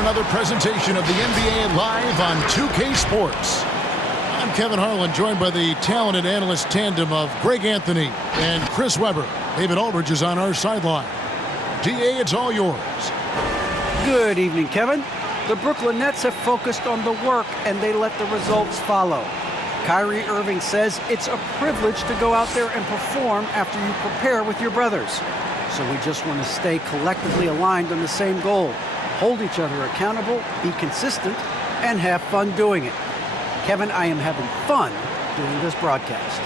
another presentation of the NBA live on 2K Sports. I'm Kevin Harlan, joined by the talented analyst tandem of Greg Anthony and Chris Webber. David Aldridge is on our sideline. DA, it's all yours. Good evening, Kevin. The Brooklyn Nets have focused on the work, and they let the results follow. Kyrie Irving says it's a privilege to go out there and perform after you prepare with your brothers. So we just want to stay collectively aligned on the same goal. Hold each other accountable, be consistent, and have fun doing it. Kevin, I am having fun doing this broadcast.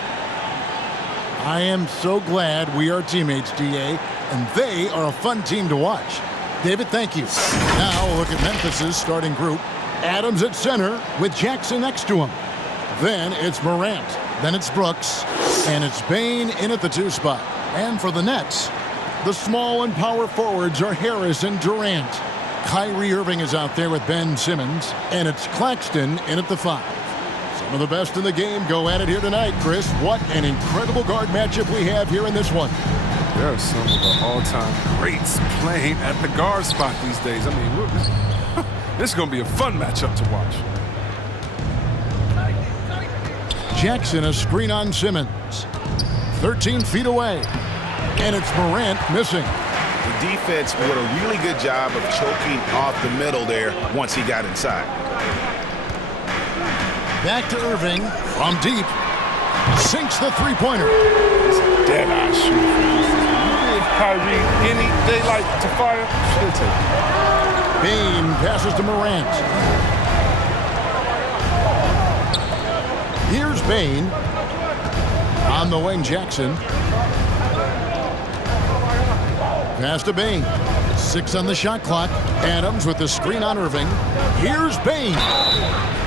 I am so glad we are teammates, DA, and they are a fun team to watch. David, thank you. Now look at Memphis's starting group. Adams at center with Jackson next to him. Then it's Morant. Then it's Brooks. And it's Bane in at the 2 spot. And for the Nets, the small and power forwards are Harris and Durant. Kyrie Irving is out there with Ben Simmons. And it's Claxton in at the 5. Some of the best in the game go at it here tonight, Chris. What an incredible guard matchup we have here in this one. There are some of the all-time greats playing at the guard spot these days. I mean, this is going to be a fun matchup to watch. Jackson, a screen on Simmons. 13 feet away. And it's Morant missing. The defense did a really good job of choking off the middle there once he got inside. Back to Irving from deep. Sinks the three-pointer. It's a dead-eye shooter. You give Kyrie any daylight to fire, she'll take it. Bane passes to Morant. Here's Bane. On the wing, Jackson. Pass to Bane. 6 on the shot clock. Adams with the screen on Irving. Here's Bane.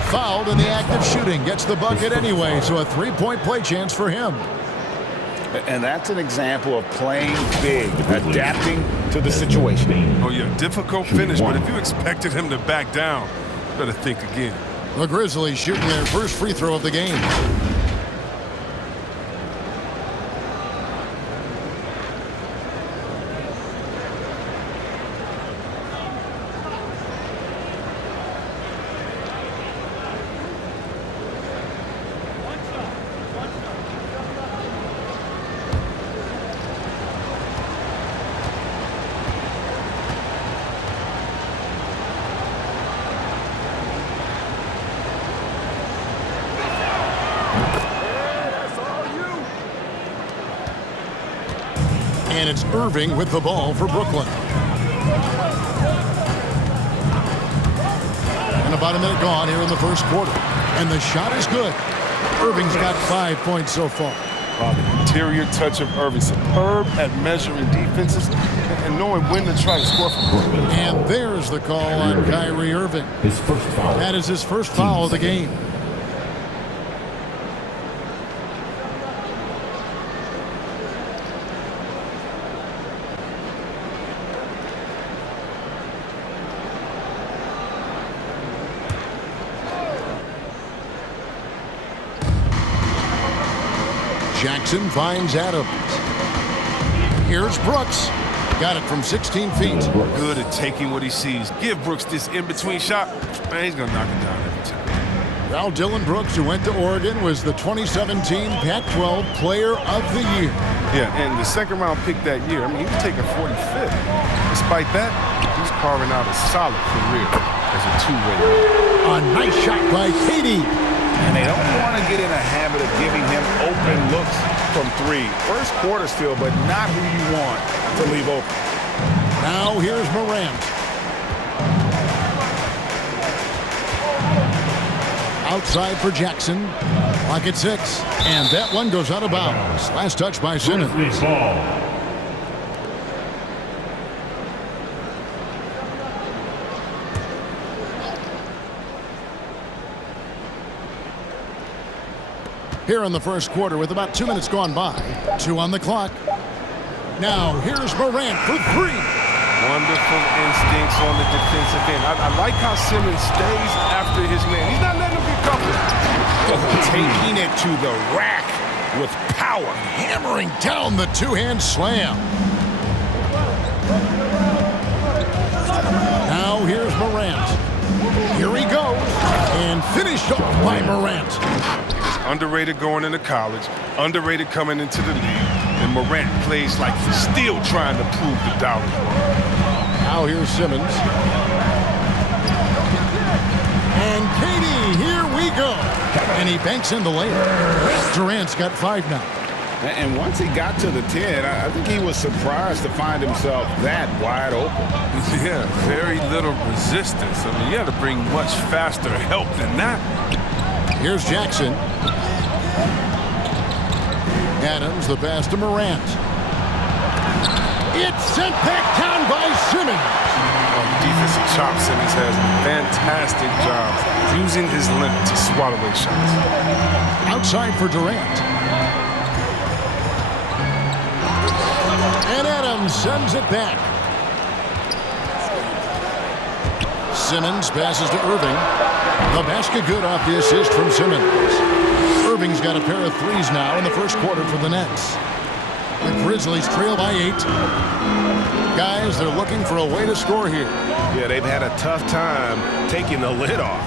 Fouled in the act of shooting. Gets the bucket anyway, so a 3-point play chance for him. And that's an example of playing big, adapting to the situation. Oh, yeah, difficult finish, but if you expected him to back down, you better think again. The Grizzlies shooting their first free throw of the game. And it's Irving with the ball for Brooklyn. And about a minute gone here in the first quarter. And the shot is good. Irving's got 5 points so far. The interior touch of Irving. Superb at measuring defenses and knowing when to try to score from Brooklyn. And there's the call on Kyrie Irving. His first foul. That is his first foul of the game. Jackson finds Adams. Here's Brooks. Got it from 16 feet. Good at taking what he sees. Give Brooks this in-between shot. Man, he's going to knock it down every time. Well, Dylan Brooks, who went to Oregon, was the 2017 Pac-12 Player of the Year. Yeah, and the second-round pick that year, I mean, he was taken 45th. Despite that, he's carving out a solid career as a two-way. A nice shot by Katie. And they don't want to get in a habit of giving him open looks from 3. First quarter still, but not who you want to leave open. Now here's Morant. Outside for Jackson. Clock at 6. And that one goes out of bounds. Last touch by Simmons. Here in the first quarter with about 2 minutes gone by. 2 on the clock. Now here's Morant for 3. Wonderful instincts on the defensive end. I like how Simmons stays after his man. He's not letting him get comfortable. Taking it to the rack with power. Hammering down the two-hand slam. Now here's Morant. finished off by Morant. Underrated going into college, underrated coming into the league, and Morant plays like he's still trying to prove the doubters wrong. Now here's Simmons. And Katie, here we go. And he banks in the layup. Durant's got 5 now. And once he got to the 10, I think he was surprised to find himself that wide open. Yeah, very little resistance. I mean, you had to bring much faster help than that. Here's Jackson. Adams, the pass to Morant. It's sent back down by Simmons. Defensive chop, Simmons has a fantastic job using his length to swat away shots. Outside for Durant. And Adams sends it back. Simmons passes to Irving. The basket good off the assist from Simmons. Irving's got a pair of threes now in the first quarter for the Nets. The Grizzlies trail by 8. Guys, they're looking for a way to score here. Yeah, they've had a tough time taking the lid off.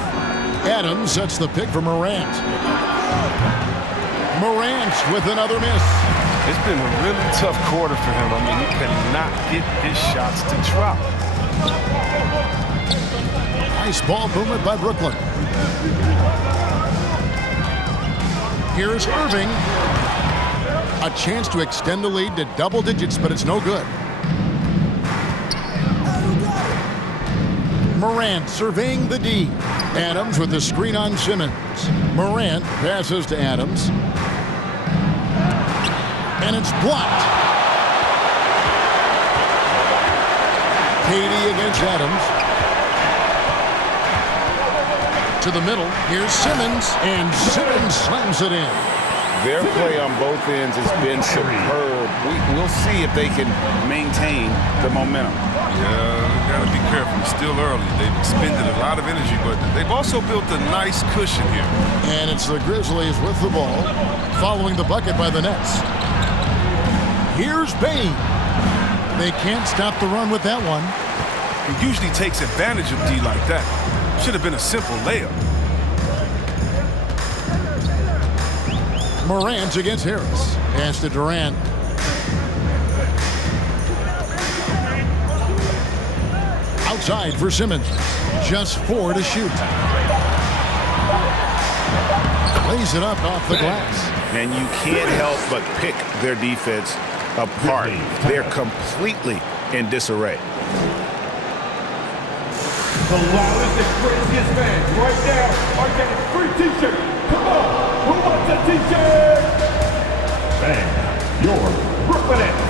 Adams sets the pick for Morant. Morant with another miss. It's been a really tough quarter for him. I mean, he cannot get his shots to drop. Nice ball movement by Brooklyn. Here's Irving. A chance to extend the lead to double digits, but it's no good. Morant surveying the D. Adams with the screen on Simmons. Morant passes to Adams. And it's blocked. Katie against Adams. To the middle. Here's Simmons. And Simmons slams it in. Their play on both ends has been superb. We'll see if they can maintain the momentum. Yeah, got to be careful. It's still early. They've expended a lot of energy, but they've also built a nice cushion here. And it's the Grizzlies with the ball, following the bucket by the Nets. Here's Bain. They can't stop the run with that one. He usually takes advantage of D like that. Should have been a simple layup. Morant against Harris. Pass to Durant. Outside for Simmons. Just 4 to shoot. Lays it up off the glass. And you can't help but pick their defense apart. They're completely in disarray. The loudest and craziest fans right now are getting free t-shirts. Come on, who wants a t-shirt? Bang, your Brooklyn Nets.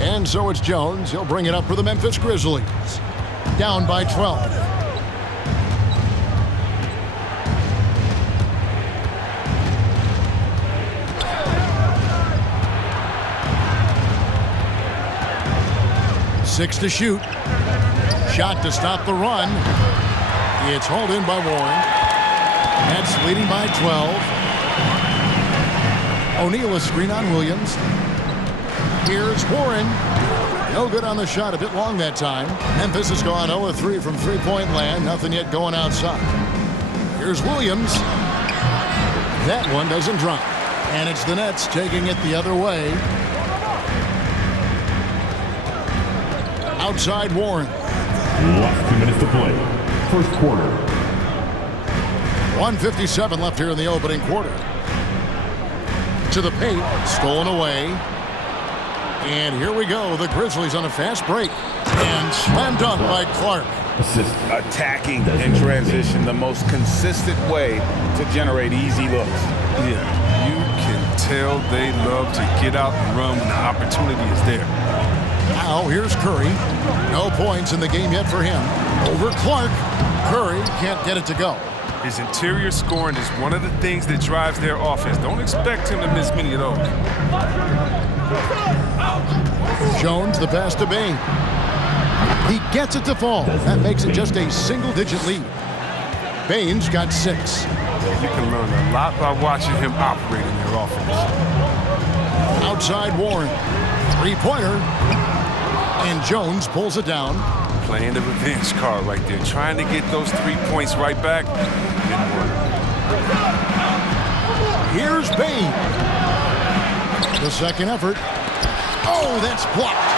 And so it's Jones. He'll bring it up for the Memphis Grizzlies. Down by 12. Six to shoot. Shot to stop the run. It's hauled in by Warren. Nets leading by 12. O'Neal a screen on Williams. Here's Warren. No good on the shot, a bit long that time. Memphis has gone 0-3 from three-point land. Nothing yet going outside. Here's Williams. That one doesn't drop. And it's the Nets taking it the other way. Outside Warren. Last 2 minutes to play. First quarter. 1:57 left here in the opening quarter. To the paint. Stolen away. And here we go. The Grizzlies on a fast break. And slam dunk by Clark. Attacking in transition, the most consistent way to generate easy looks. Yeah, you can tell they love to get out and run when the opportunity is there. Now here's Curry. No points in the game yet for him. Over Clark. Curry can't get it to go. His interior scoring is one of the things that drives their offense. Don't expect him to miss many of those. Jones, the pass to Bain. He gets it to fall. That makes it just a single-digit lead. Bain's got 6. You can learn a lot by watching him operate in their offense. Outside Warren. Three-pointer. And Jones pulls it down. Playing the revenge card right there. Trying to get those 3 points right back. Didn't work. Here's Bain. The second effort. Oh, that's blocked.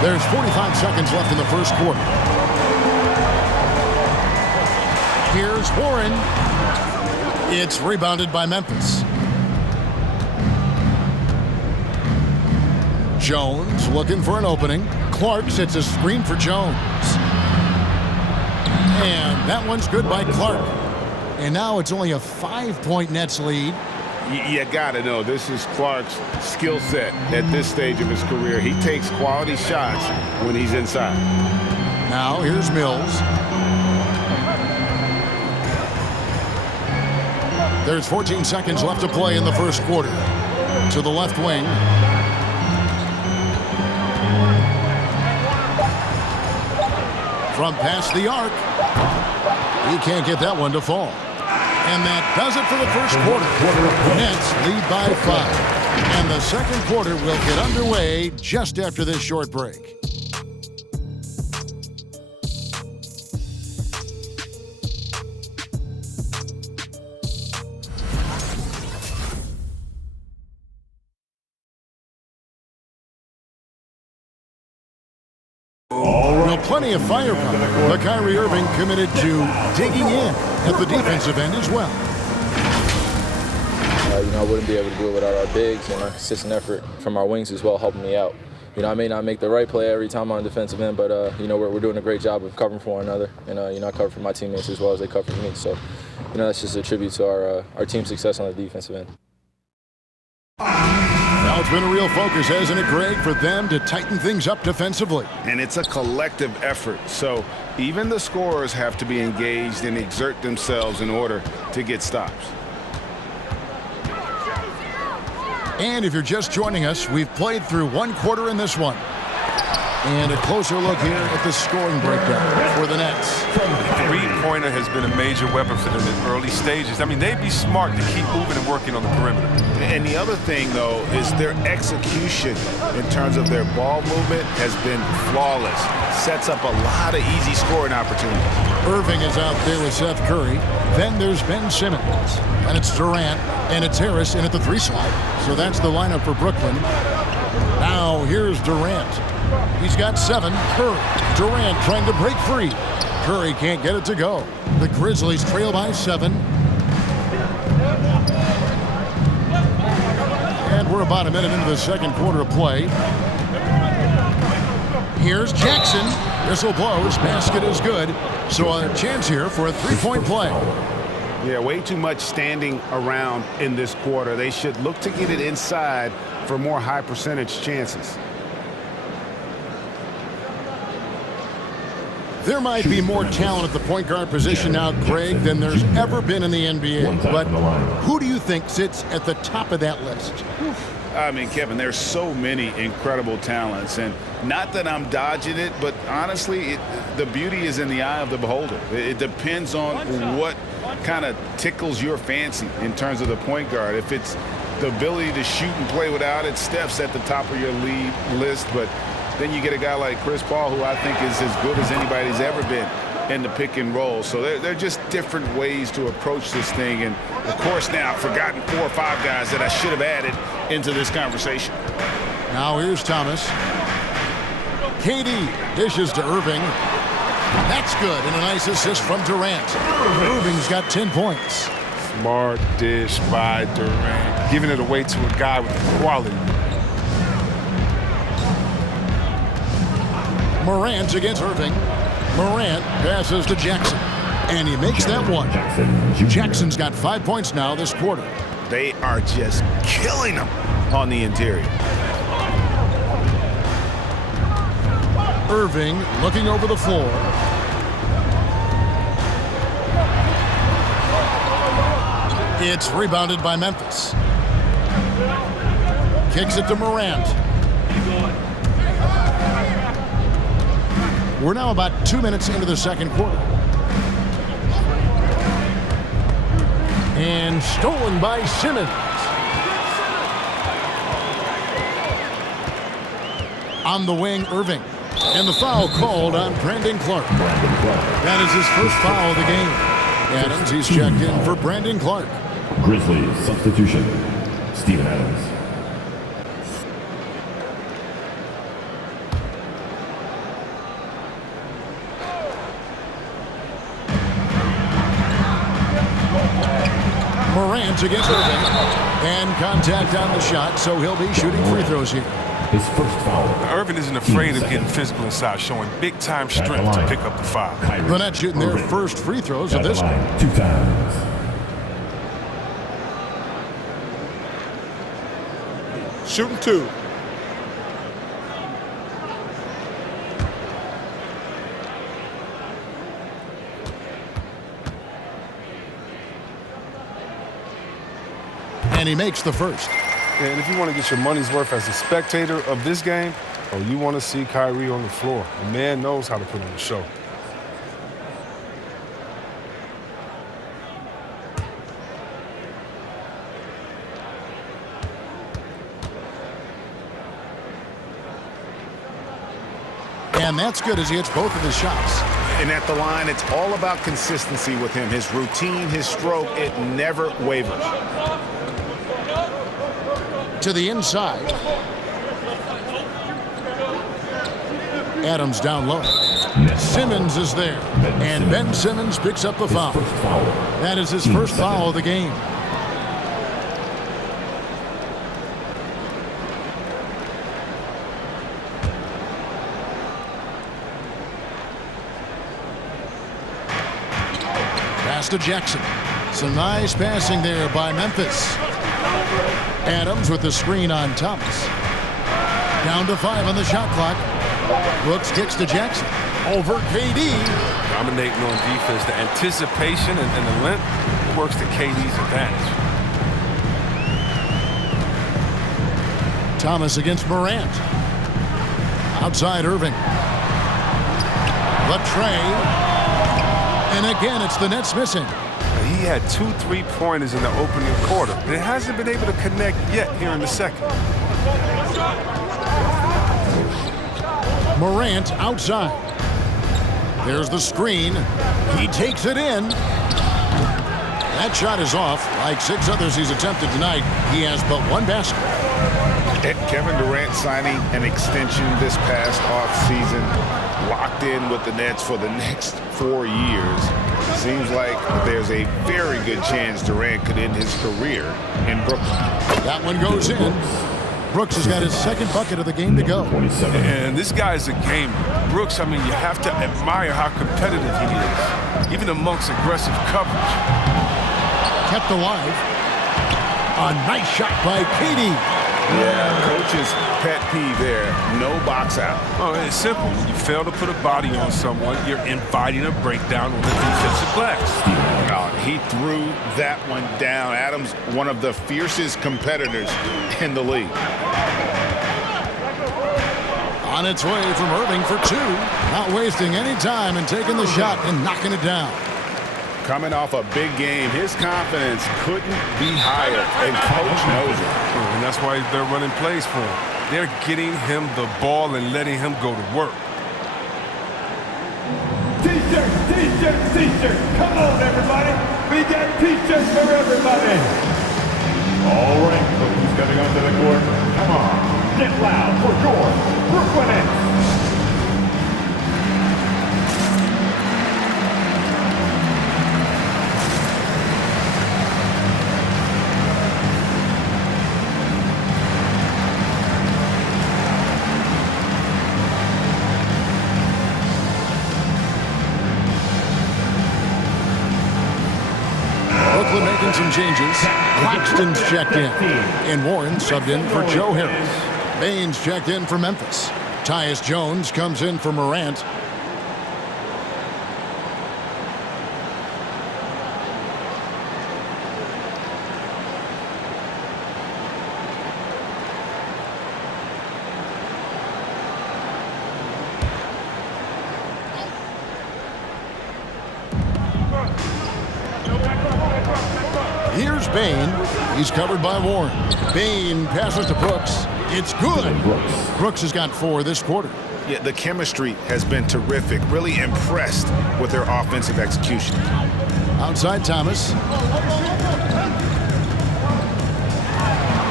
There's 45 seconds left in the first quarter. Here's Warren. It's rebounded by Memphis. Jones looking for an opening. Clark sets a screen for Jones. And that one's good by Clark. And now it's only a 5-point Nets lead. You gotta know, this is Clark's skill set at this stage of his career. He takes quality shots when he's inside. Now here's Mills. There's 14 seconds left to play in the first quarter. To the left wing. From past the arc. He can't get that one to fall. And that does it for the first quarter. Nets lead by 5. And the second quarter will get underway just after this short break. Well, plenty of firepower, but Kyrie Irving committed to digging in at the defensive end as well. I wouldn't be able to do it without our bigs and our consistent effort from our wings as well, helping me out. I may not make the right play every time on defensive end, but we're doing a great job of covering for one another, and I cover for my teammates as well as they cover for me. So, that's just a tribute to our team's success on the defensive end. Now it's been a real focus, hasn't it, Greg, for them to tighten things up defensively. And it's a collective effort, so even the scorers have to be engaged and exert themselves in order to get stops. And if you're just joining us, we've played through one quarter in this one. And a closer look here at the scoring breakdown for the Nets. The three-pointer has been a major weapon for them in early stages. I mean, they'd be smart to keep moving and working on the perimeter. And the other thing, though, is their execution in terms of their ball movement has been flawless. Sets up a lot of easy scoring opportunities. Irving is out there with Seth Curry. Then there's Ben Simmons. And it's Durant. And it's Harris in at the 3 slot. So that's the lineup for Brooklyn. Now here's Durant. He's got 7. Curry. Durant trying to break free. Curry can't get it to go. The Grizzlies trail by 7. And we're about a minute into the second quarter of play. Here's Jackson. Whistle blows. Basket is good. So a chance here for a 3-point play. Yeah, way too much standing around in this quarter. They should look to get it inside for more high percentage chances. There might be more talent at the point guard position now, Greg, than there's ever been in the NBA. But who do you think sits at the top of that list? I mean, Kevin, there's so many incredible talents. And not that I'm dodging it, but honestly, the beauty is in the eye of the beholder. It depends on what kind of tickles your fancy in terms of the point guard. If it's the ability to shoot and play without it, Steph's at the top of your lead list. But then you get a guy like Chris Paul, who I think is as good as anybody's ever been in the pick and roll. So they're just different ways to approach this thing. And, of course, now I've forgotten 4 or 5 guys that I should have added into this conversation. Now here's Thomas. KD dishes to Irving. That's good, and a nice assist from Durant. Irving's got 10 points. Smart dish by Durant, giving it away to a guy with the quality. Morant against Irving. Morant passes to Jackson, and he makes that one. Jackson's got 5 points now this quarter. They are just killing them on the interior. Irving looking over the floor. It's rebounded by Memphis. Kicks it to Morant. We're now about 2 minutes into the second quarter. And stolen by Simmons. On the wing, Irving. And the foul called on Brandon Clark. That is his first foul of the game. Adams, he's checked in for Brandon Clark. Grizzlies substitution, Steven Adams. Morant against Irving. And contact on the shot, so he'll be shooting free throws here. His first foul. Irving isn't afraid of getting physical inside, showing big-time strength to pick up the foul. The Nets shooting their first free throws of this game. 2 times. Shooting 2. And he makes the first. And if you want to get your money's worth as a spectator of this game, or you want to see Kyrie on the floor, the man knows how to put on a show. And that's good as he hits both of his shots. And at the line, it's all about consistency with him. His routine, his stroke, it never wavers. To the inside. Adams down low. Simmons is there. And Ben Simmons picks up the foul. That is his first foul of the game. Pass to Jackson. Some nice passing there by Memphis. Adams with the screen on Thomas. Down to 5 on the shot clock. Brooks kicks to Jackson. Over KD. Dominating on defense, the anticipation and the length works to KD's advantage. Thomas against Morant. Outside Irving. Latrey. And again, it's the Nets missing. He had 2 3-pointers in the opening quarter. And it hasn't been able to connect yet here in the second. Morant outside. There's the screen. He takes it in. That shot is off. Like 6 others he's attempted tonight, he has but 1 basket. Kevin Durant signing an extension this past offseason, locked in with the Nets for the next 4 years. Seems like there's a very good chance Durant could end his career in Brooklyn. That one goes in. Brooks has got his second bucket of the game to go. And this guy is a gamer. Brooks, I mean, you have to admire how competitive he is, even amongst aggressive coverage. Kept alive. A nice shot by KD. Yeah, coach's pet peeve there. No box out. Oh, it's simple. When you fail to put a body on someone, you're inviting a breakdown on the defensive glass. Oh, he threw that one down. Adams, one of the fiercest competitors in the league. On its way from Irving for 2. Not wasting any time and taking the shot and knocking it down. Coming off a big game, his confidence couldn't be higher, and coach knows it. And that's why they're running plays for him. They're getting him the ball and letting him go to work. T-shirt, T-shirt, T-shirt. Come on, everybody. We got T-shirts for everybody. All right, look who's coming onto the court. Come on, get loud for your Brooklyn Nets. Brooklyn making some changes. Claxton's checked in. And Warren subbed in for Joe Harris. Baines checked in for Memphis. Tyus Jones comes in for Morant. Here's Bane. He's covered by Warren. Bane passes to Brooks. It's good. Brooks has got 4 this quarter. Yeah, the chemistry has been terrific. Really impressed with their offensive execution. Outside Thomas.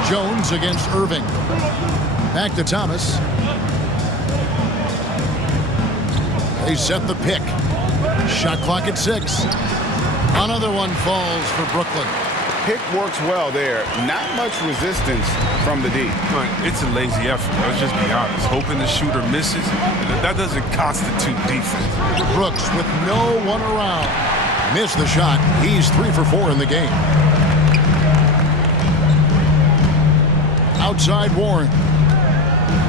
Jones against Irving. Back to Thomas. They set the pick. Shot clock at 6. Another one falls for Brooklyn. Pick works well there. Not much resistance from the D. It's a lazy effort. Let's just be honest. Hoping the shooter misses, that doesn't constitute defense. Brooks with no one around. Missed the shot. He's 3 for 4 in the game. Outside Warren.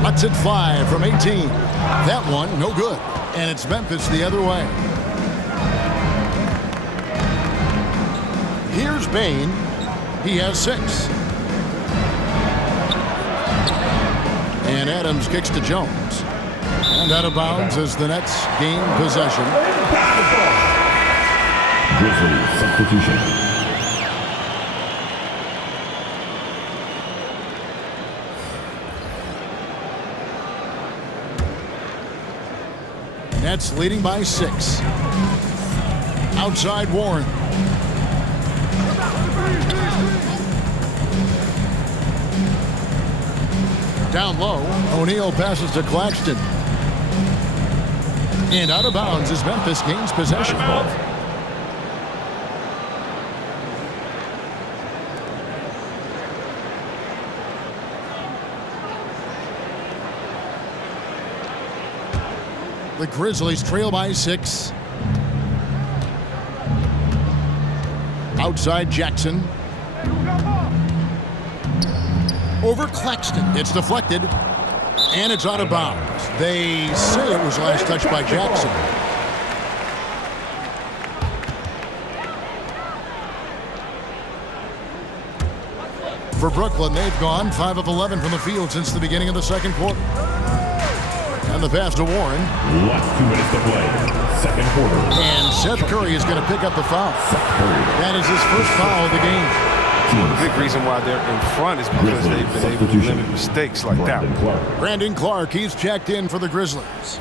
Lets it fly from 18. That one, no good. And it's Memphis the other way. Here's Bane. He has 6. And Adams kicks to Jones. And out of bounds as the Nets gain possession. Grizzlies substitution. Nets leading by 6. Outside Warren. Down low, O'Neal passes to Claxton. And out of bounds as Memphis gains possession. The Grizzlies trail by 6. Outside Jackson. Over Claxton. It's deflected. And it's out of bounds. They say it was last touched by Jackson. For Brooklyn, they've gone 5 of 11 from the field since the beginning of the second quarter. And the pass to Warren. Last 2 minutes to play. Second quarter. And Seth Curry is going to pick up the foul. That is his first foul of the game. The big reason why they're in front is because they've been able to limit mistakes like that. Brandon Clark, he's checked in for the Grizzlies.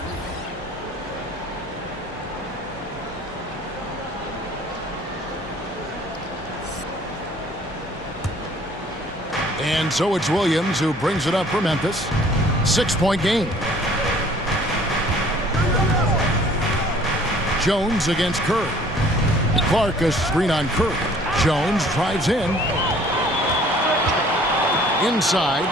And so it's Williams who brings it up for Memphis. 6-point game. Jones against Curry. Clark a screen on Curry. Jones drives in. Inside.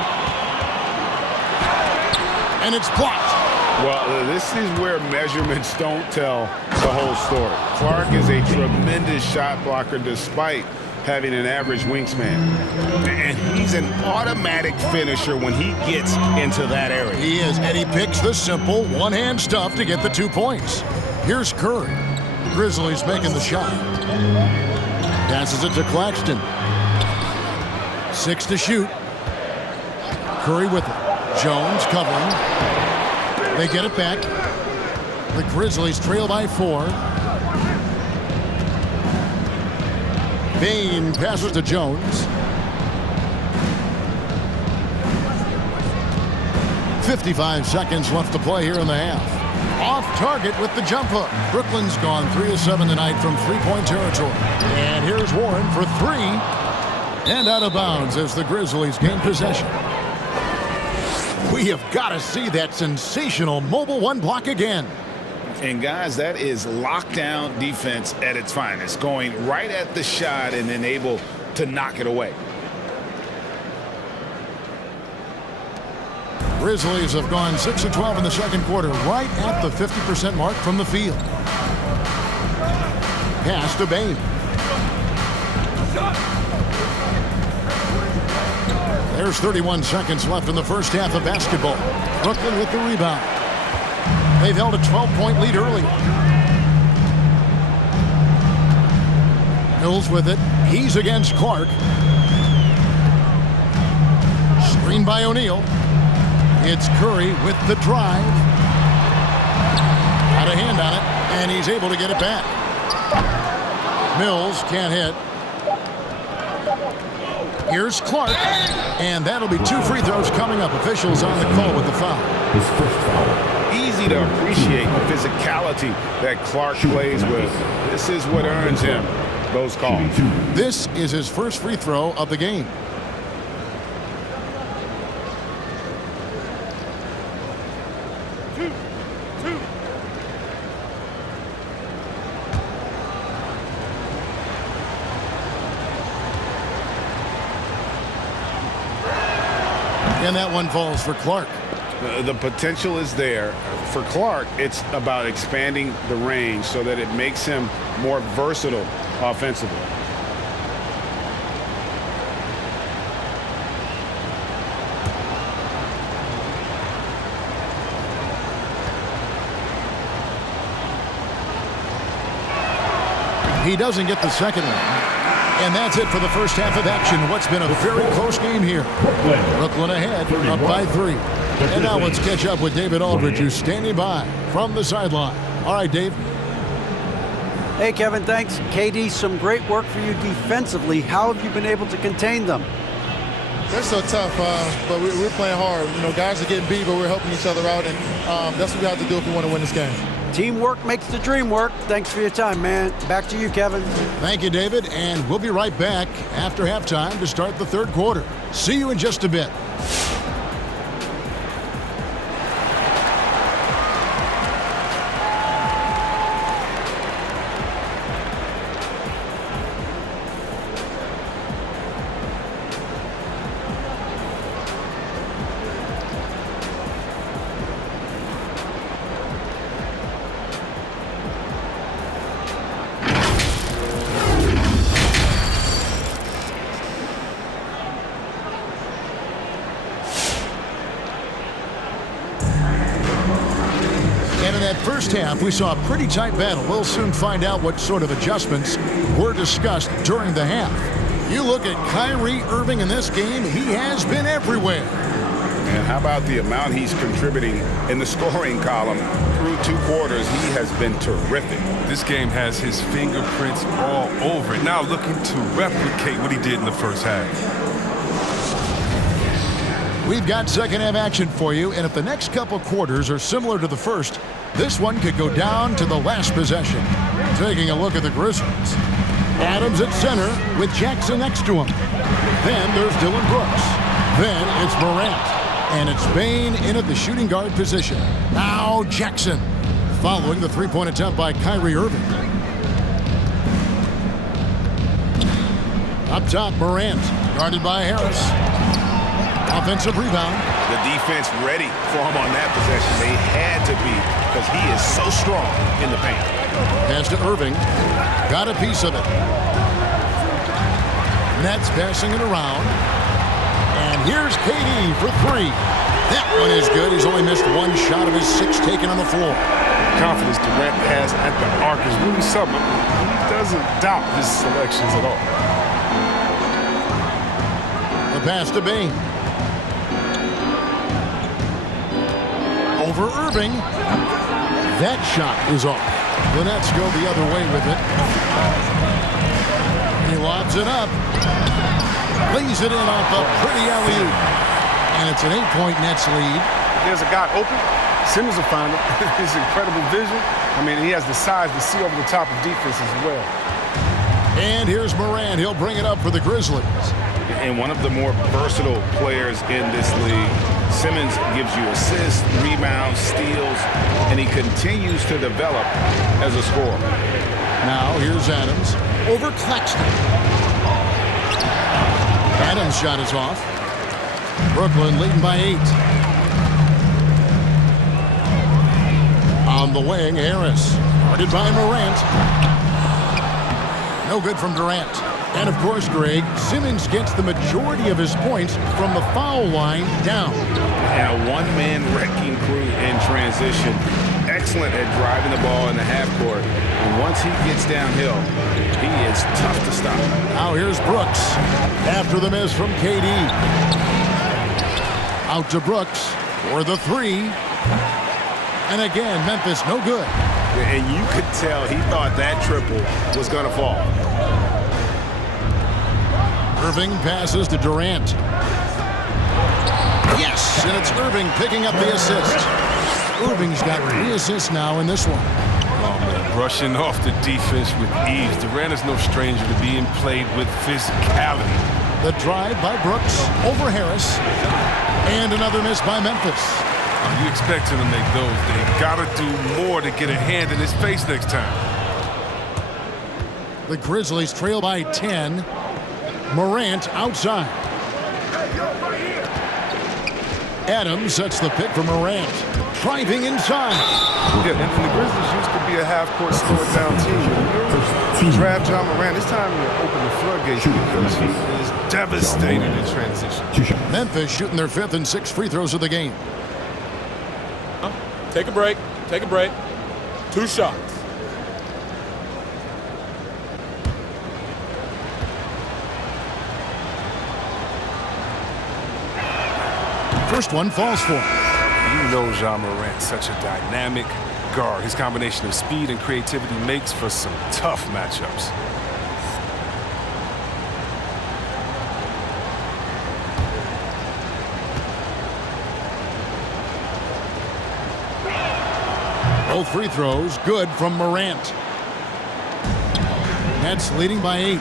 And it's blocked. Well, this is where measurements don't tell the whole story. Clark is a tremendous shot blocker despite having an average wingspan. And he's an automatic finisher when he gets into that area. He is, and he picks the simple one-hand stuff to get the 2 points. Here's Curry. The Grizzlies making the shot. Passes it to Claxton. 6 to shoot. Curry with it. Jones covering. They get it back. The Grizzlies trail by 4. Bane passes to Jones. 55 seconds left to play here in the half. Off target with the jump hook. Brooklyn's gone 3 of 7 tonight from 3-point territory. And here's Warren for 3. And out of bounds as the Grizzlies gain possession. We have got to see that sensational mobile one block again. And guys, that is lockdown defense at its finest. Going right at the shot and then able to knock it away. Grizzlies have gone 6 of 12 in the second quarter, right at the 50% mark from the field. Pass to Bane. There's 31 seconds left in the first half of basketball. Brooklyn with the rebound. They've held a 12-point lead early. Mills with it. He's against Clark. Screen by O'Neal. It's Curry with the drive. Got a hand on it, and he's able to get it back. Mills can't hit. Here's Clark, and that'll be 2 free throws coming up. Officials on the call with the foul. His first foul. Easy to appreciate the physicality that Clark plays with. This is what earns him those calls. This is his first free throw of the game. And that one falls for Clark. The potential is there. For Clark, it's about expanding the range so that it makes him more versatile offensively. He doesn't get the second one. And that's it for the first half of action. What's been a very close game here. Brooklyn ahead, up by 3. And now let's catch up with David Aldridge, who's standing by from the sideline. All right, Dave. Hey, Kevin, thanks. KD, some great work for you defensively. How have you been able to contain them? They're so tough, but we're playing hard. You know, guys are getting beat, but we're helping each other out, and that's what we have to do if we want to win this game. Teamwork makes the dream work. Thanks for your time, man. Back to you, Kevin. Thank you, David, and we'll be right back after halftime to start the third quarter. See you in just a bit. First half, we saw a pretty tight battle. We'll soon find out what sort of adjustments were discussed during the half. You look at Kyrie Irving in this game, he has been everywhere. And how about the amount he's contributing in the scoring column through 2 quarters? He has been terrific. This game has his fingerprints all over it. Now looking to replicate what he did in the first half. We've got second half action for you, and if the next couple quarters are similar to the first, this one could go down to the last possession. Taking a look at the Grizzlies. Adams at center with Jackson next to him. Then there's Dylan Brooks. Then it's Morant. And it's Bain in at the shooting guard position. Now Jackson, following the three-point attempt by Kyrie Irving. Up top, Morant, guarded by Harris. Offensive rebound. The defense ready for him on that possession. They had to be, because he is so strong in the paint. Pass to Irving. Got a piece of it. Nets passing it around. And here's KD for 3. That one is good. He's only missed 1 shot of his 6 taken on the floor. The confidence Durant has at the arc is really something. He doesn't doubt his selections at all. The pass to Bain. Over Irving. That shot is off. The Nets go the other way with it. He lobs it up. Lays it in off a pretty alley-oop. And it's an 8-point Nets lead. There's a guy open. Simmons will find him. His incredible vision. I mean, he has the size to see over the top of defense as well. And here's Morant. He'll bring it up for the Grizzlies. And one of the more versatile players in this league. Simmons gives you assists, rebounds, steals, and he continues to develop as a scorer. Now here's Adams over Claxton. Adams' shot is off. Brooklyn leading by 8. On the wing, Harris. Guarded by Morant. No good from Durant. And of course, Greg, Simmons gets the majority of his points from the foul line down. And a one-man wrecking crew in transition. Excellent at driving the ball in the half court. And once he gets downhill, he is tough to stop. Now here's Brooks after the miss from KD. Out to Brooks for the three. And again, Memphis no good. And you could tell he thought that triple was going to fall. Irving passes to Durant. Yes, and it's Irving picking up the assist. Irving's got 3 assists now in this one. Oh, man, brushing off the defense with ease. Durant is no stranger to being played with physicality. The drive by Brooks over Harris. And another miss by Memphis. You expect him to make those. They gotta do more to get a hand in his face next time. The Grizzlies trail by 10. Morant outside. Adams sets the pick for Morant. Driving inside. Yeah, and the Grizzlies used to be a half-court slow-down team. Draft John Morant. It's time to open the floodgates because he is devastated in transition. Memphis shooting their 5th and 6th free throws of the game. Take a break. Take a break. 2 shots. First one falls for him. You know John Morant's such a dynamic guard. His combination of speed and creativity makes for some tough matchups. Both free throws good from Morant. Nets leading by 8.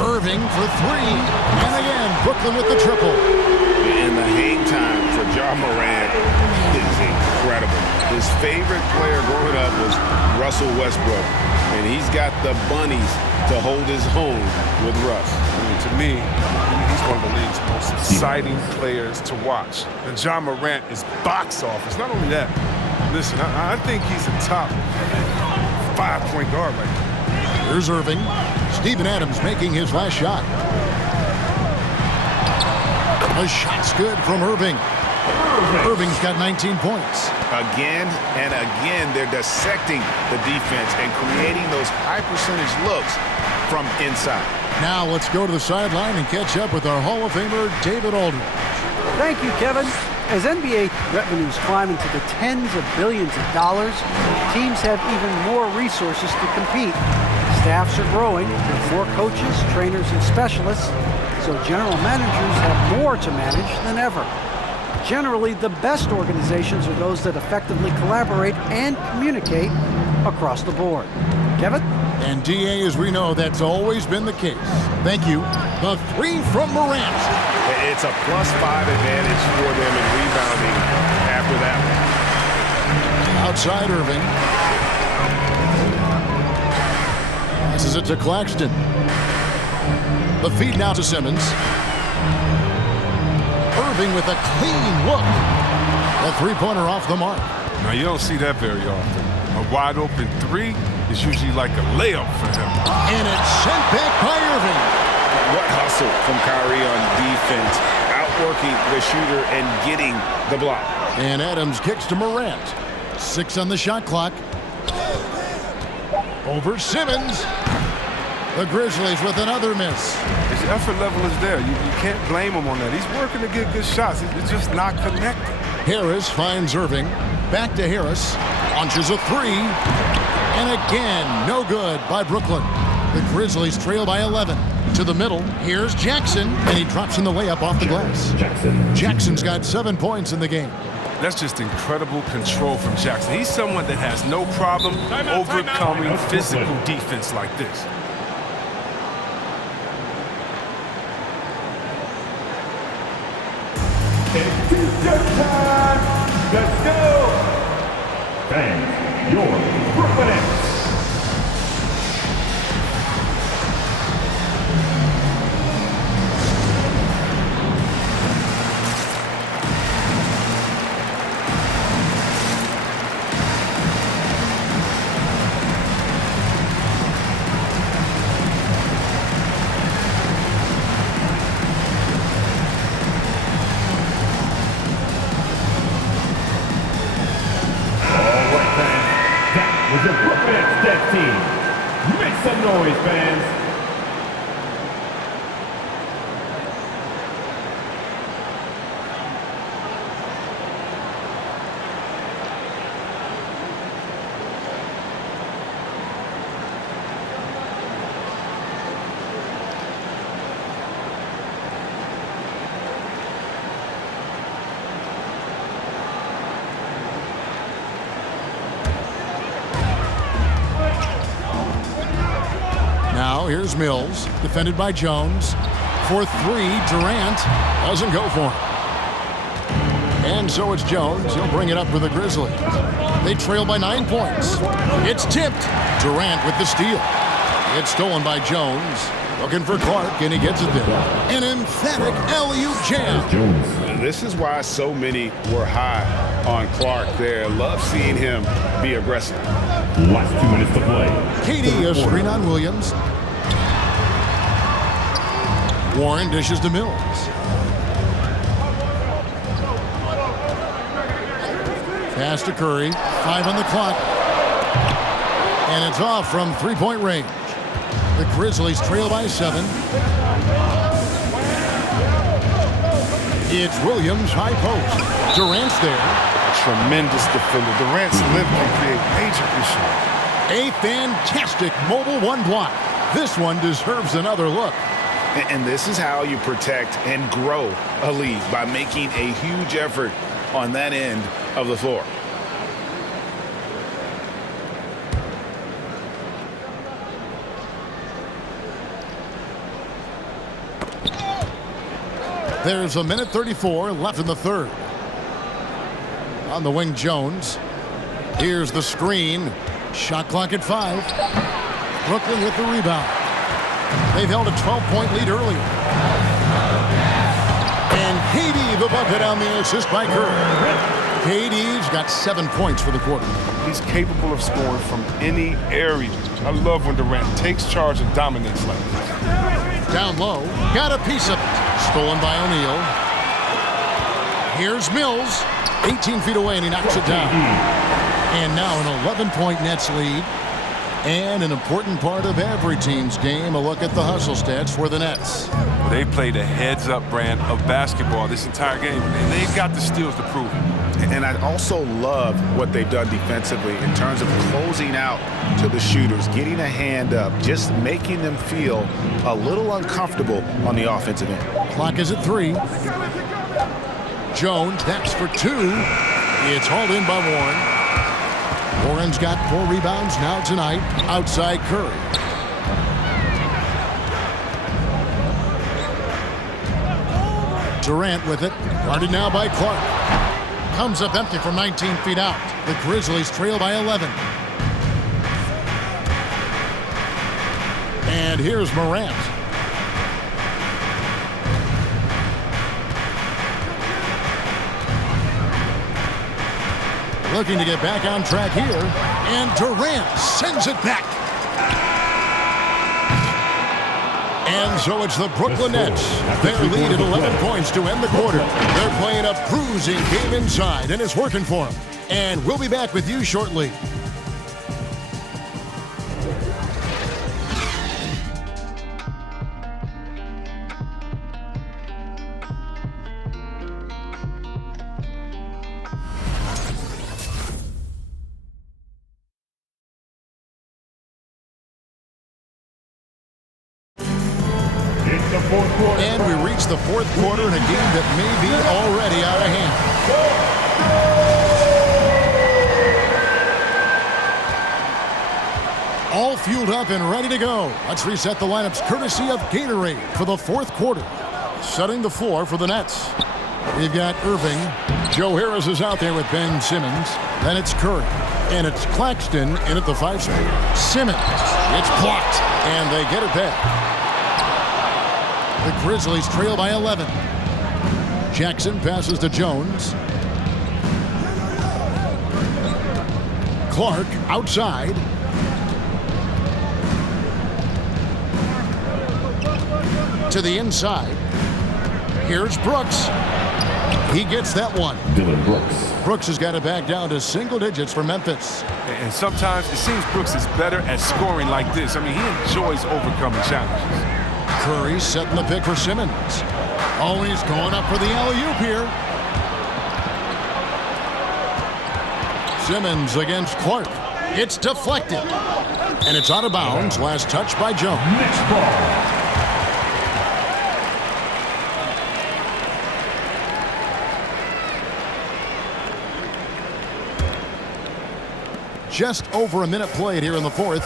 Irving for 3. And again, Brooklyn with the triple. And the hang time for John Morant is incredible. His favorite player growing up was Russell Westbrook. And he's got the bunnies to hold his own with Russ. I mean, to me, he's one of the league's most exciting players to watch. And John Morant is box office. Not only that, listen, I think he's a top 5-point guard right now. Here's Irving. Steven Adams making his last shot. The shot's good from Irving. Irving's got 19 points. Again and again, they're dissecting the defense and creating those high-percentage looks from inside. Now let's go to the sideline and catch up with our Hall of Famer, David Aldridge. Thank you, Kevin. As NBA revenues climb into the tens of billions of dollars, teams have even more resources to compete. Staffs are growing with more coaches, trainers, and specialists, so general managers have more to manage than ever. Generally, the best organizations are those that effectively collaborate and communicate across the board. Kevin? And DA, as we know, that's always been the case. Thank you. The 3 from Morant. It's a +5 advantage for them in rebounding after that one. Outside Irving. Passes it to Claxton. The feed now to Simmons. Irving with a clean look. The 3-pointer off the mark. Now, you don't see that very often. A wide-open 3 is usually like a layup for him. And it's sent back by Irving. What hustle from Kyrie on defense, outworking the shooter and getting the block. And Adams kicks to Morant. 6 on the shot clock. Over Simmons. The Grizzlies with another miss. His effort level is there. You can't blame him on that. He's working to get good shots. It's just not connected. Harris finds Irving. Back to Harris. Launches a 3. And again, no good by Brooklyn. The Grizzlies trail by 11. To the middle, here's Jackson, and he drops in the layup off the glass. Jackson's got 7 points in the game. That's just incredible control from Jackson. He's someone that has no problem overcoming physical defense like this. It's T-shirt time! Let's go! Fans, your Brooklyn Nets. fans. Now here's Mills, defended by Jones. For three, Durant doesn't go for him. And so it's Jones. He'll bring it up for the Grizzlies. They trail by 9 points. It's tipped. Durant with the steal. It's stolen by Jones. Looking for Clark, and he gets it there. An emphatic alley-oop jam. This is why so many were high on Clark there. Love seeing him be aggressive. Last 2 minutes to play. KD a screen on Williams. Warren dishes to Mills. Pass to Curry. 5 on the clock. And it's off from three-point range. The Grizzlies trail by 7. It's Williams, high post. Durant's there. Tremendous defender. Durant's length can create major issues. A fantastic mobile one block. This one deserves another look. And this is how you protect and grow a lead, by making a huge effort on that end of the floor. There's a minute 34 left in the third. On the wing, Jones. Here's the screen. Shot clock at 5. Brooklyn with the rebound. They've held a 12-point lead earlier. And KD the bucket on the assist by Curry. KD's got 7 points for the quarter. He's capable of scoring from any area. I love when Durant takes charge and dominates like this. Down low, got a piece of it. Stolen by O'Neal. Here's Mills. 18 feet away, and he knocks it down. And now an 11-point Nets lead. And an important part of every team's game, a look at the hustle stats for the Nets. Well, they played a heads-up brand of basketball this entire game, and they've got the steals to prove it. And I also love what they've done defensively in terms of closing out to the shooters, getting a hand up, just making them feel a little uncomfortable on the offensive end. Clock is at 3. Jones, that's for 2. It's hauled in by Warren. Warren's got 4 rebounds now tonight. Outside Curry. Durant with it. Guarded now by Clark. Comes up empty from 19 feet out. The Grizzlies trail by 11. And here's Morant. Looking to get back on track here. And Durant sends it back. And so it's the Brooklyn Nets. Their lead at 11 points to end the quarter. They're playing a bruising game inside, and it's working for them. And we'll be back with you shortly. And we reach the fourth quarter in a game that may be already out of hand. All fueled up and ready to go. Let's reset the lineups courtesy of Gatorade for the fourth quarter. Setting the floor for the Nets. We've got Irving. Joe Harris is out there with Ben Simmons. Then it's Curry. And it's Claxton in at the 5 spot. Simmons. It's blocked. And they get it back. The Grizzlies trail by 11. Jackson passes to Jones. Clark outside. To the inside. Here's Brooks. He gets that one. Dylan Brooks. Brooks has got it back down to single digits for Memphis. And sometimes it seems Brooks is better at scoring like this. I mean, he enjoys overcoming challenges. Curry setting the pick for Simmons. Oh, he's going up for the alley-oop here. Simmons against Clark. It's deflected. And it's out of bounds. Last touch by Jones. Next ball. Just over a minute played here in the fourth.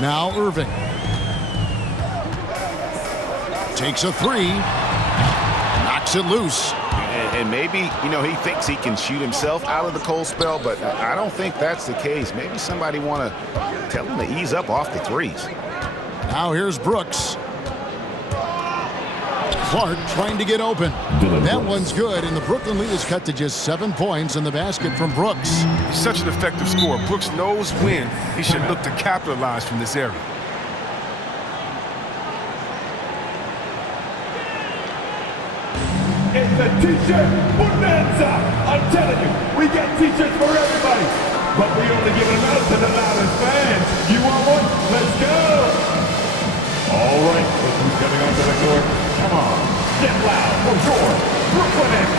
Now Irving. Takes a three. Knocks it loose. And maybe, you know, he thinks he can shoot himself out of the cold spell, but I don't think that's the case. Maybe somebody want to tell him to ease up off the threes. Now here's Brooks. Clark trying to get open. That one's good, and the Brooklyn lead is cut to just 7 points in the basket from Brooks. He's such an effective scorer. Brooks knows when he should look to capitalize from this area. It's a t-shirt bonanza. I'm telling you, we get t-shirts for everybody, but we only give them out to the loudest fans. You want one? Let's go. All right, look who's coming onto the court. Come on, get loud for your Brooklyn Nets.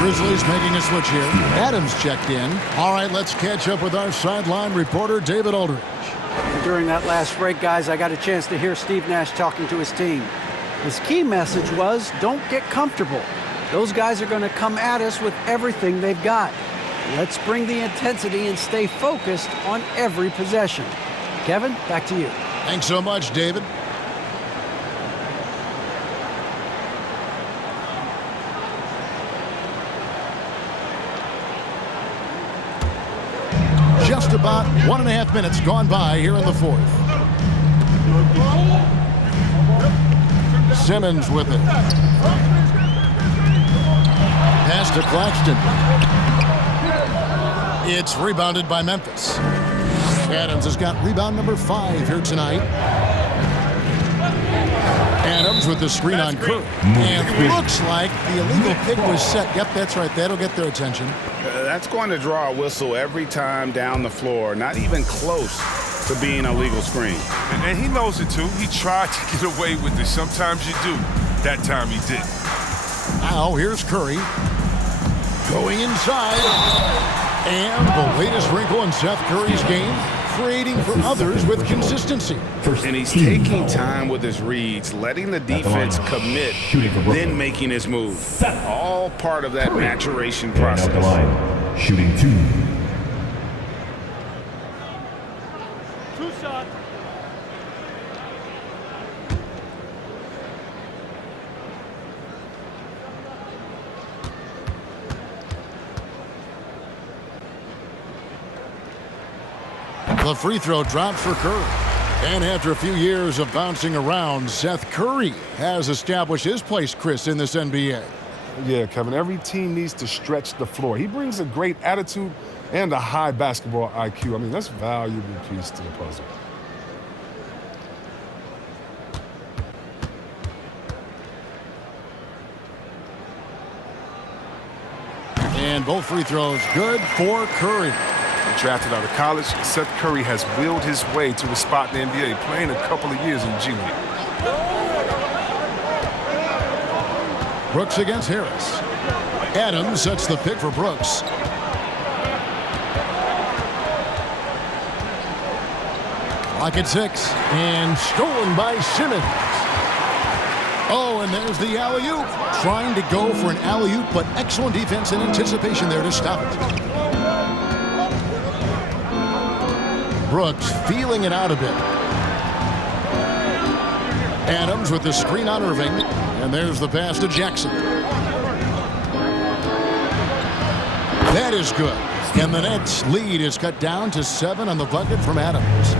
Grizzlies making a switch here. Adams checked in. All right, let's catch up with our sideline reporter, David Aldridge. During that last break, guys, I got a chance to hear Steve Nash talking to his team. His key message was, don't get comfortable. Those guys are going to come at us with everything they've got. Let's bring the intensity and stay focused on every possession. Kevin, back to you. Thanks so much, David. Just about 1.5 minutes gone by here in the fourth. Simmons with it. Pass to Claxton. It's rebounded by Memphis. Adams has got rebound number 5 here tonight. Adams with the screen on Curry. And looks like the illegal pick was set. Yep, that's right. That'll get their attention. That's going to draw a whistle every time down the floor. Not even close to being a legal screen. And he knows it, too. He tried to get away with it. Sometimes you do. That time he didn't. Now here's Curry. Going inside. And the latest wrinkle in Seth Curry's game, creating for others with consistency. And he's taking time with his reads, letting the defense commit, then making his move. All part of that maturation process. At the line, shooting 2. The free throw drops for Curry. And after a few years of bouncing around, Seth Curry has established his place, Chris, in this NBA. Yeah, Kevin, every team needs to stretch the floor. He brings a great attitude and a high basketball IQ. I mean, that's a valuable piece to the puzzle. And both free throws good for Curry. Drafted out of college, Seth Curry has willed his way to a spot in the NBA, playing a couple of years in G League. Brooks against Harris. Adams sets the pick for Brooks. Clock at 6. And stolen by Simmons. Oh, and there's the alley-oop. Trying to go for an alley-oop, but excellent defense and anticipation there to stop it. Brooks feeling it out a bit. Adams with the screen on Irving. And there's the pass to Jackson. That is good. And the Nets' lead is cut down to 7 on the bucket from Adams.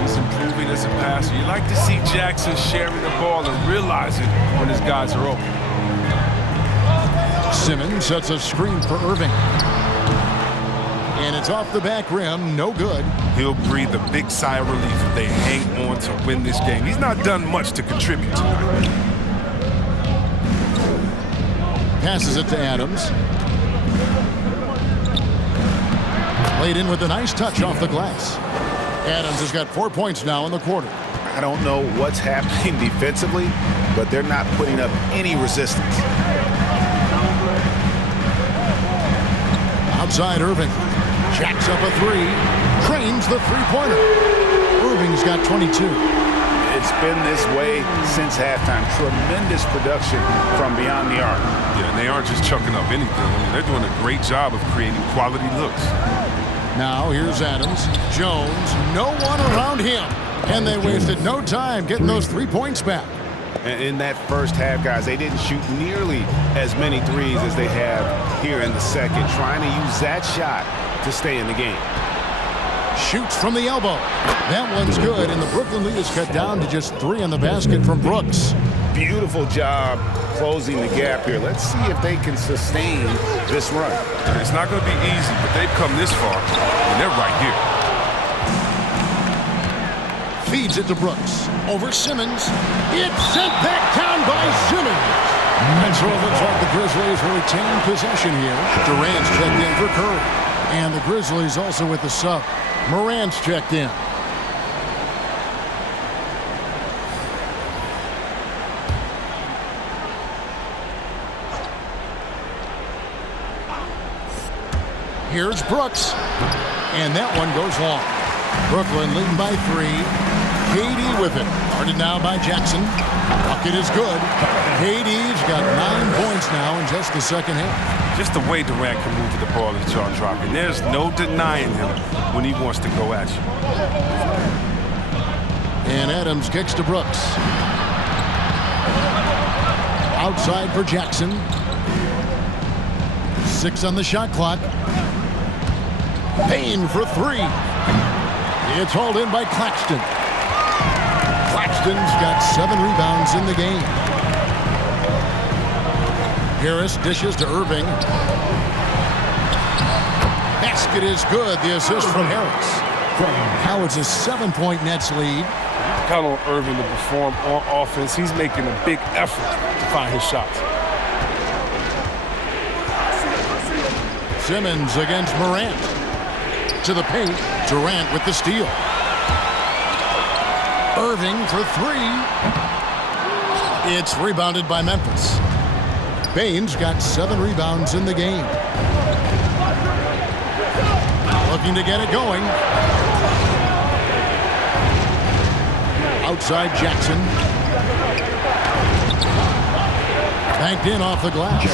He's improving operate as a passer. You like to see Jackson sharing the ball and realizing when his guys are open. Simmons sets a screen for Irving. And it's off the back rim, no good. He'll breathe a big sigh of relief if they hang on to win this game. He's not done much to contribute tonight. Passes it to Adams. Played in with a nice touch off the glass. Adams has got 4 points now in the quarter. I don't know what's happening defensively, but they're not putting up any resistance. Outside Irving. Jacks up a three. Trains the three-pointer. Irving's got 22. It's been this way since halftime. Tremendous production from beyond the arc. Yeah, and they aren't just chucking up anything. I mean, they're doing a great job of creating quality looks. Now here's Adams. Jones. No one around him. And they wasted no time getting those 3 points back. In that first half, guys, they didn't shoot nearly as many threes as they have here in the second, trying to use that shot to stay in the game. Shoots from the elbow. That one's good, and the Brooklyn lead is cut down to just 3 in the basket from Brooks. Beautiful job closing the gap here. Let's see if they can sustain this run. It's not going to be easy, but they've come this far, and they're right here. Feeds it to Brooks. Over Simmons. It's sent back down by Simmons. And so it looks like the Grizzlies will retain possession here. Durant's checked in for Curry. And the Grizzlies also with the sub. Morant's checked in. Here's Brooks. And that one goes long. Brooklyn leading by 3. KD with it. Guarded now by Jackson. Bucket is good. KD's got 9 points now in just the second half. Just the way Durant can move with the ball is jaw-dropping. There's no denying him when he wants to go at you. And Adams kicks to Brooks. Outside for Jackson. 6 on the shot clock. Payne for 3. It's hauled in by Claxton. Claxton's got 7 rebounds in the game. Harris dishes to Irving. Basket is good. The assist from Harris. Now it's a 7-point Nets lead. Count on Irving to perform on offense. He's making a big effort to find his shots. Simmons against Morant. To the paint. Durant with the steal. Irving for 3. It's rebounded by Memphis. Bane's got 7 rebounds in the game. Looking to get it going. Outside Jackson. Banked in off the glass.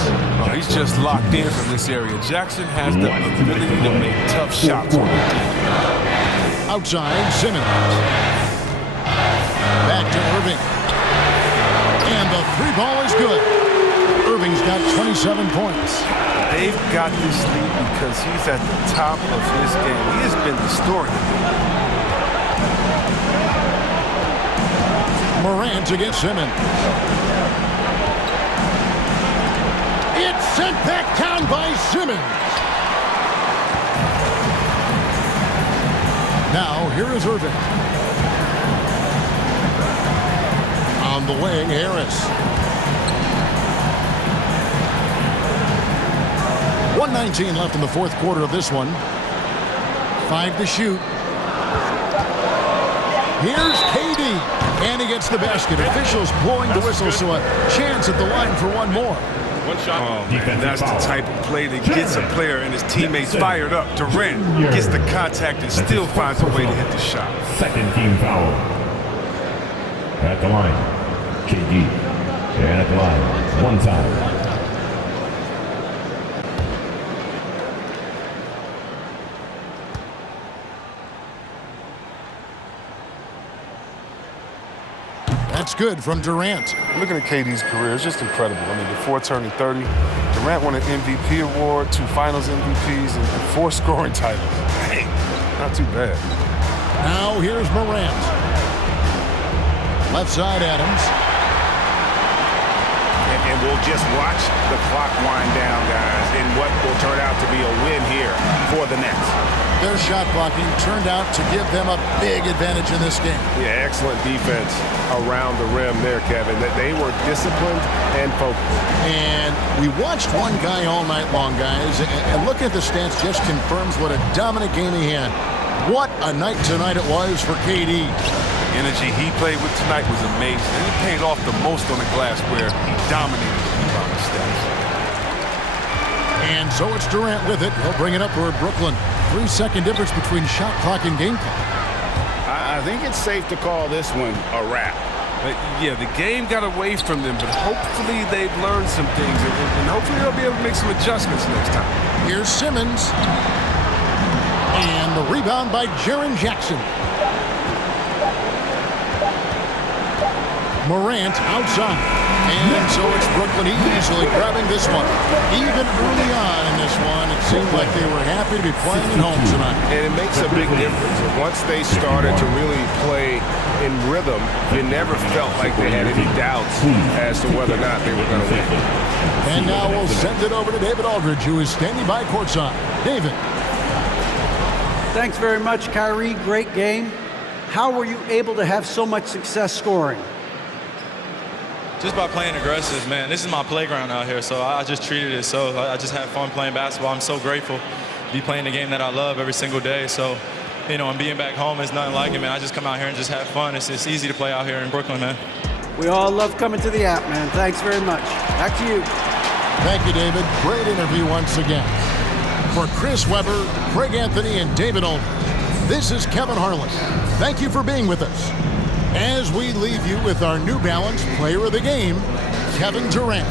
Oh, he's just locked in from this area. Jackson has the ability to make tough shots. Outside Simmons. Back to Irving. And the 3-ball is good. Irving's got 27 points. They've got this lead because he's at the top of his game. He has been the story. Morant against Simmons. It's sent back down by Simmons. Now, here is Irving. On the wing, Harris. 1:19 left in the fourth quarter of this one. 5 to shoot. Here's KD. And he gets the basket. Officials blowing the whistle, so a chance at the line for one more. One shot. Oh, man, that's the type of play that gets a player and his teammates fired up. Durant gets the contact and still finds a way to hit the shot. Second team foul. At the line, KD. And at the line, 1 time. That's good from Durant. Looking at KD's career, it's just incredible. I mean, before turning 30, Durant won an MVP award, 2 Finals MVPs, and 4 scoring titles. Hey, not too bad. Now here's Morant. Left side, Adams. And we'll just watch the clock wind down, guys, in what will turn out to be a win here for the Nets. Their shot blocking turned out to give them a big advantage in this game. Yeah, excellent defense around the rim there, Kevin. That they were disciplined and focused. And we watched one guy all night long, guys, and looking at the stats just confirms what a dominant game he had. What a night tonight it was for KD. The energy he played with tonight was amazing. And he paid off the most on the glass where he dominated the rebounding stats. And so it's Durant with it. He'll bring it up toward Brooklyn. 3-second difference between shot clock and game clock. I think it's safe to call this one a wrap. But yeah, the game got away from them, but hopefully they've learned some things, and hopefully they'll be able to make some adjustments next time. Here's Simmons. And the rebound by Jaren Jackson. Morant outside. And so it's Brooklyn easily grabbing this one. Even early on in this one, it seemed like they were happy to be playing at home tonight. And it makes a big difference. Once they started to really play in rhythm, you never felt like they had any doubts as to whether or not they were going to win. And now we'll send it over to David Aldridge, who is standing by courtside. David. Thanks very much, Kyrie. Great game. How were you able to have so much success scoring? Just by playing aggressive, man. This is my playground out here, so I just treated it so. I just had fun playing basketball. I'm so grateful to be playing the game that I love every single day. So, you know, and being back home is nothing like it, man. I just come out here and just have fun. It's easy to play out here in Brooklyn, man. We all love coming to the app, man. Thanks very much. Back to you. Thank you, David. Great interview once again. For Chris Webber, Craig Anthony, and David Aldridge, this is Kevin Harlan. Thank you for being with us. As we leave you with our New Balance Player of the Game, Kevin Durant.